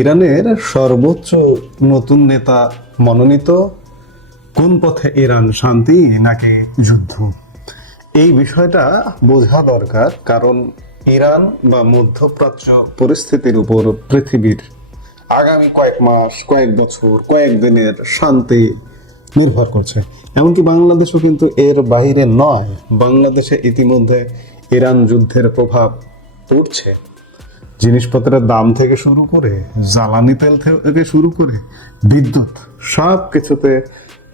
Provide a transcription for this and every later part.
ইরানের সর্বোচ্চ নতুন নেতা মনোনীত। কোন পথে ইরান, শান্তি নাকি যুদ্ধ? এই বিষয়টা বোঝা দরকার, কারণ ইরান বা মধ্যপ্রাচ্য পরিস্থিতির উপর পৃথিবীর আগামী কয়েক মাস, কয়েক বছর, কয়েক দিনের শান্তি নির্ভর করছে। এমনকি বাংলাদেশও কিন্তু এর বাইরে নয়। বাংলাদেশে ইতিমধ্যে ইরান যুদ্ধের প্রভাব পড়ছে। জিনিসপত্রের দাম থেকে শুরু করে, জ্বালানি তেল থেকে শুরু করে, বিদ্যুৎ, সব কিছুতে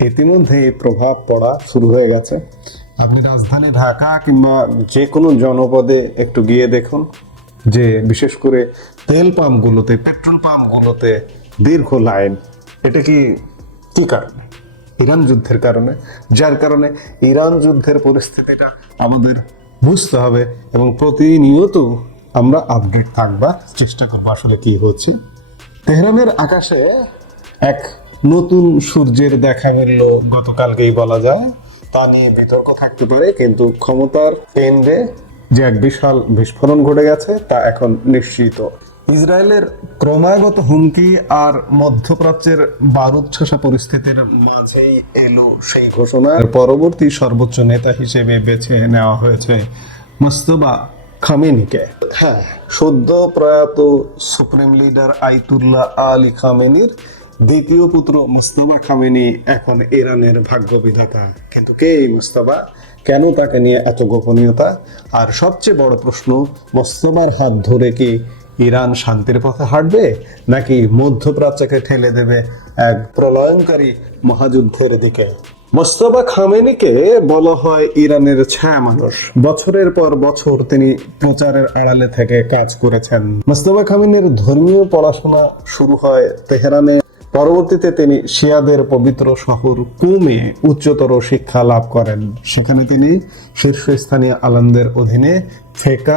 ইতিমধ্যে এই প্রভাব পড়া শুরু হয়ে গেছে। আপনি রাজধানী ঢাকা কিংবা যে কোনো জনপদে একটু গিয়ে দেখুন যে বিশেষ করে তেল পাম্পগুলোতে, পেট্রোল পাম্পগুলোতে দীর্ঘ লাইন। এটা কি কারণে? ইরান যুদ্ধের কারণে। যার কারণে ইরান যুদ্ধের পরিস্থিতিটা আমাদের বুঝতে হবে এবং প্রতিনিয়ত আমরা আপডেট থাকবার চেষ্টা করবো আসলে কি হচ্ছে। তেহরানের আকাশে এক নতুন সূর্যের দেখা মিলল গতকালকেই বলা যায়। তা নিয়ে বিতর্ক থাকতে পারে, কিন্তু ক্ষমতার কেন্দ্রে যে এক বিশাল বিস্ফোরণ ঘটে গেছে তা এখন নিশ্চিত। ইসরায়েলের ক্রমাগত হুমকি আর মধ্যপ্রাচ্যের বারুদ ছোঁয়া পরিস্থিতির মাঝেই এলো সেই ঘোষণা। পরবর্তী সর্বোচ্চ নেতা হিসেবে বেছে নেওয়া হয়েছে মোস্তফা খামেনিকে। হ্যাঁ, সদ্য প্রয়াত সুপ্রিম লিডার আয়াতুল্লাহ আলী খামেনির দ্বিতীয় পুত্র মোস্তফা খামেনি এখন ইরানের ভাগ্য বিধাতা। কিন্তু কে এই মোস্তফা? কেন তাকে নিয়ে এত গোপনীয়তা? আর সবচেয়ে বড় প্রশ্ন, মোস্তফার হাত ধরে কি ইরান শান্তির পথে হাঁটবে, নাকি মধ্যপ্রাচ্যকে ঠেলে দেবে এক প্রলয়ঙ্কারী মহাযুদ্ধের দিকে? মোস্তফা খামেনিকে বলা হয় ইরানের ছায়া মানুষ। বছরের পর বছর তিনি প্রচারের আড়ালে থেকে কাজ করেছেন। মোস্তফা খামেনির ধর্মীয় পড়াশোনা শুরু হয় তেহরানে। পরবর্তীতে তিনি শিয়াদের পবিত্র শহর কুমে উচ্চতর শিক্ষা লাভ করেন। সেখানে তিনি শীর্ষস্থানীয় আলেমদের অধীনে ফিকহ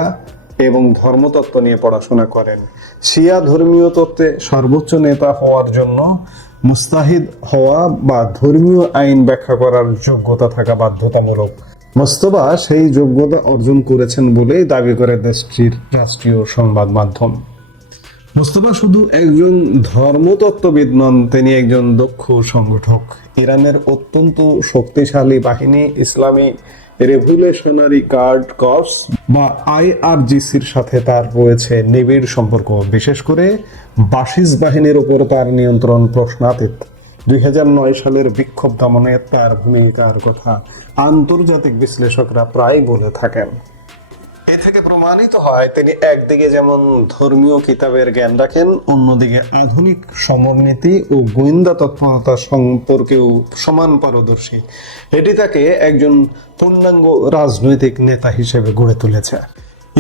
এবং ধর্মতত্ত্ব নিয়ে পড়াশোনা করেন। শিয়া ধর্মীয় তত্ত্বে সর্বোচ্চ নেতা হওয়ার জন্য মুস্তাহিদ হওয়া বা ধর্মীয় আইন ব্যাখ্যা করার যোগ্যতা থাকা বাধ্যতামূলক। মোস্তফা সেই যোগ্যতা অর্জন করেছেন বলেই দাবি করে দেশটির রাষ্ট্রীয় সংবাদ মাধ্যম। মোস্তফা শুধু একজন ধর্মতত্ত্ববিদ নন, তিনি একজন দক্ষ সংগঠক। ইরানের অত্যন্ত শক্তিশালী বাহিনী ইসলামী রেভলিউশনারি গার্ড কর্পস বা IRGCর সাথে তার রয়েছে নিবিড় সম্পর্ক। বিশেষ করে বাসিস বাহিনীর উপর তার নিয়ন্ত্রণ প্রশ্নাতীত। 2009 সালের বিক্ষোভ দমনে তার ভূমিকার কথা আন্তর্জাতিক বিশ্লেষকরা প্রায় বলে থাকেন। এ থেকে প্রমাণিত হয় তিনি একদিকে যেমন ধর্মীয় কিতাবের জ্ঞান রাখেন, অন্যদিকে আধুনিক সমরনীতি ও গোয়েন্দা তৎপরতা সম্পর্কেও সমান পারদর্শী। এটি তাকে একজন পূর্ণাঙ্গ রাজনৈতিক নেতা হিসেবে গড়ে তুলেছে।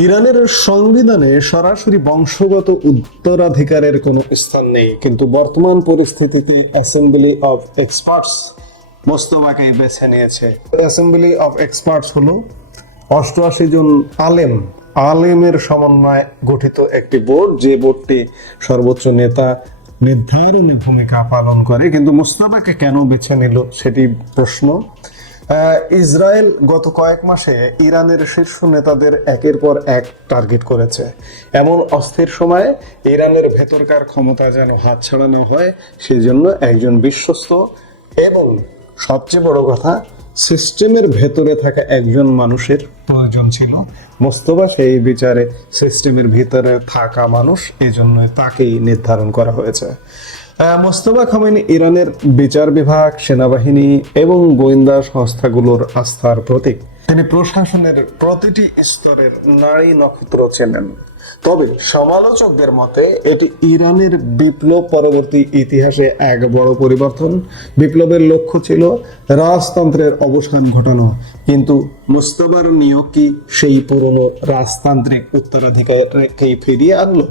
ইরানের সংবিধানে সরাসরি বংশগত উত্তরাধিকারের কোনো স্থান নেই, কিন্তু বর্তমান পরিস্থিতিতে অ্যাসেম্বলি অফ এক্সপার্টস মোস্তফাকে বেছে নিয়েছে। অ্যাসেম্বলি অফ এক্সপার্টস হলো 88 জন আলেমের সমন্বয়ে গঠিত একটি বোর্ড, যে বোর্ডটি সর্বোচ্চ নেতা নির্ধারণে ভূমিকা পালন করে। কিন্তু মোস্তফাকে কেন বেছে নিল সেটি প্রশ্ন। ইসরায়েল গত কয়েক মাসে ইরানের শীর্ষ নেতাদের একের পর এক টার্গেট করেছে। এমন অস্থির সময়ে ইরানের ভেতরকার ক্ষমতা যেন হাতছাড়া না হয়, সেজন্য একজন বিশ্বস্ত এবং সবচেয়ে বড় কথা সিস্টেমের ভেতরে থাকা একজন মানুষের প্রয়োজন ছিল। মোস্তফা সেই বিচারে সিস্টেমের ভিতরে থাকা মানুষ, এজন্য তাকেই নির্ধারণ করা হয়েছে। মোস্তফা খামেনি ইরানের বিচার বিভাগ, সেনাবাহিনী এবং গোয়েন্দা সংস্থাগুলোর আস্থার প্রতীক। তিনি প্রশাসনের প্রতিটি স্তরের নারী নক্ষত্র চেনেন। তবে সমালোচকদের মতে এটি ইরানের বিপ্লব পরবর্তী ইতিহাসে এক বড় পরিবর্তন। বিপ্লবের লক্ষ্য ছিল রাজতন্ত্রের অবসান ঘটানো, কিন্তু মোস্তফার নিয়োগ কি সেই পুরনো রাজতান্ত্রিক উত্তরাধিকারকেই ফিরিয়ে আনলো?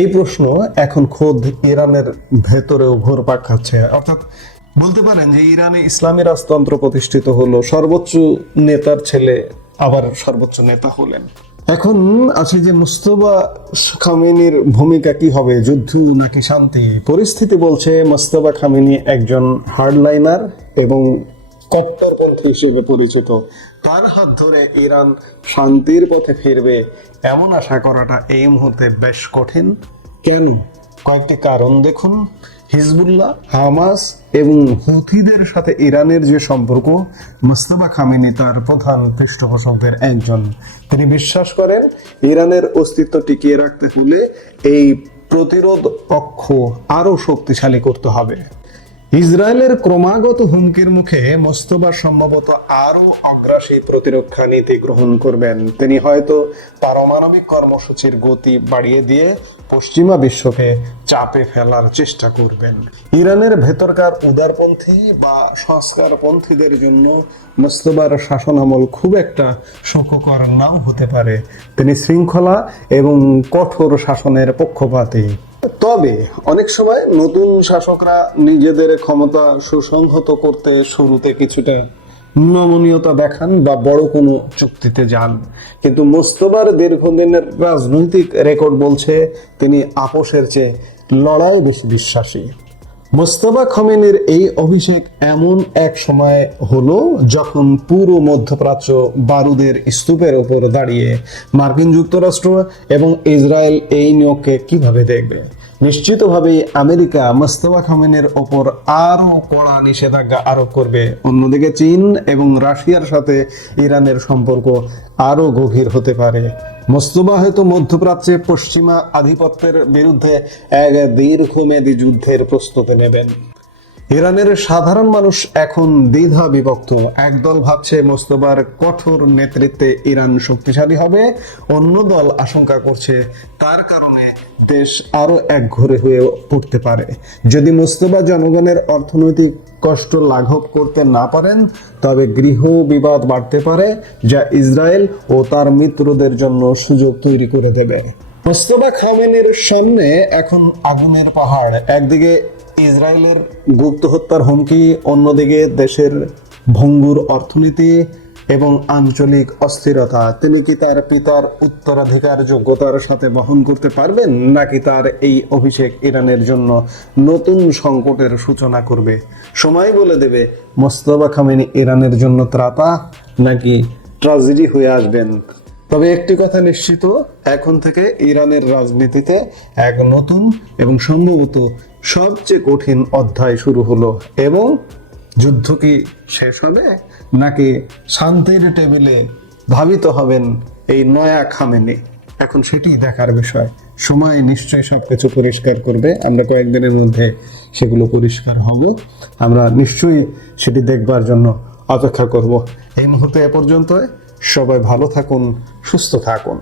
এই প্রশ্ন এখন খোদ ইরানের ভেতরেও ঘুরপাক খাচ্ছে। অর্থাৎ বলতে পারেন যে ইরানে ইসলামী রাজতন্ত্র প্রতিষ্ঠিত হলো, সর্বোচ্চ নেতার ছেলে আবার সর্বোচ্চ নেতা হলেন। এখন আছে যে মোস্তফা খামেনির ভূমিকা কি হবে, যুদ্ধ নাকি শান্তি? পরিস্থিতি বলছে মোস্তফা খামেনি একজন হার্ডলাইনার এবং কট্টরপন্থী হিসেবে পরিচিত। তার হাত ধরে ইরান শান্তির পথে ফিরবে এমন আশা করাটা এই মুহূর্তে বেশ কঠিন। কেন? কয়েকটি কারণ দেখুন। হিজবুল্লাহ, হামাস এবং হুথিদের সাথে ইরানের যে সম্পর্ক, মোস্তফা খামেনি তার প্রধান পৃষ্ঠপোষকদের একজন। তিনি বিশ্বাস করেন ইরানের অস্তিত্ব টিকিয়ে রাখতে হলে এই প্রতিরোধ কক্ষ আরো শক্তিশালী করতে হবে। ইসরায়েলের ক্রমাগত হুমকির মুখে মোস্তফা সম্ভবত আরো অগ্রাসী প্রতিরক্ষা নীতি গ্রহণ করবেন। তিনি হয়তো পারমাণবিক কর্মসূচির গতি বাড়িয়ে দিয়ে পশ্চিমা বিশ্বকে চাপে ফেলার চেষ্টা করবেন। ইরানের ভেতরকার উদারপন্থী বা সংস্কারপন্থীদের জন্য মোস্তফার শাসনামল খুব একটা সুখকর নাও হতে পারে। তিনি শৃঙ্খলা এবং কঠোর শাসনের পক্ষপাতী। তবে অনেক সময় নতুন শাসকরা নিজেদের ক্ষমতা সুসংহত করতে শুরুতে কিছুটা নমনীয়তা দেখান বা বড় কোনো চুক্তিতে যান, কিন্তু মোস্তফার দীর্ঘদিনের রাজনৈতিক রেকর্ড বলছে তিনি আপোষের চেয়ে লড়াই বেশি বিশ্বাসী। মোস্তফা খামেনির এই অভিষেক এমন এক সময় হলো যখন পুরো মধ্যপ্রাচ্য বারুদের স্তূপের উপর দাঁড়িয়ে। মার্কিন যুক্তরাষ্ট্র এবং ইসরায়েল এই নিয়োগকে কিভাবে দেখবে? নিশ্চিতভাবেই আমেরিকা মোস্তফা খামেনির ওপর আরো কড়া নিষেধাজ্ঞা আরোপ করবে। অন্যদিকে চীন এবং রাশিয়ার সাথে ইরানের সম্পর্ক আরো গভীর হতে পারে। মোস্তফা হয়তো মধ্যপ্রাচ্যে পশ্চিমা আধিপত্যের বিরুদ্ধে এক দীর্ঘমেয়াদী যুদ্ধের প্রস্তুতি নেবেন। ইরানের সাধারণ মানুষ এখন দ্বিধা বিভক্ত। একদল ভাবছে মোস্তফার কঠোর নেতৃত্বে ইরান শক্তিশালী হবে, অন্য দল আশঙ্কা করছে তার কারণে দেশ আরো একঘরে হয়ে পড়তে পারে। যদি মোস্তফা জনগণের অর্থনৈতিক কষ্ট লাঘব করতে না পারেন, তবে গৃহ বিবাদ বাড়তে পারে, যা ইসরায়েল ও তার মিত্রদের জন্য সুযোগ তৈরি করে দেবে। মোস্তফা খামেনির সামনে এখন আগুনের পাহাড়। একদিকে ইসরায়েলের গুপ্ত হত্যার হুমকি, অন্যদিকে দেশের ভঙ্গুর অর্থনীতি এবং আঞ্চলিক অস্থিরতা। তিনি কি তার পিতার উত্তরাধিকার যোগ্যতার সাথে বহন করতে পারবেন, নাকি তার এই অভিষেক ইরানের জন্য নতুন সংকটের সূচনা করবে? সময় বলে দেবে মোস্তফা খামেনি ইরানের জন্য ত্রাতা নাকি ট্র্যাজেডি হয়ে আসবেন। তবে একটি কথা নিশ্চিত, এখন থেকে ইরানের রাজনীতিতে এক নতুন এবং সম্ভবত সবচেয়ে কঠিন অধ্যায় শুরু হলো। এবং যুদ্ধ কি শেষ হবে, নাকি শান্তির টেবিলে ধাবিত হবেন এই নয়া খামেনি? এখন সেটি দেখার বিষয়। সময় নিশ্চয়ই সবকিছু পরিষ্কার করবে। আমরা কয়েকদিনের মধ্যে সেগুলো পরিষ্কার হব। আমরা নিশ্চয়ই সেটি দেখবার জন্য অপেক্ষা করব। এই মুহূর্তে এ পর্যন্ত। সবাই ভালো থাকুন, সুস্থ থাকুন।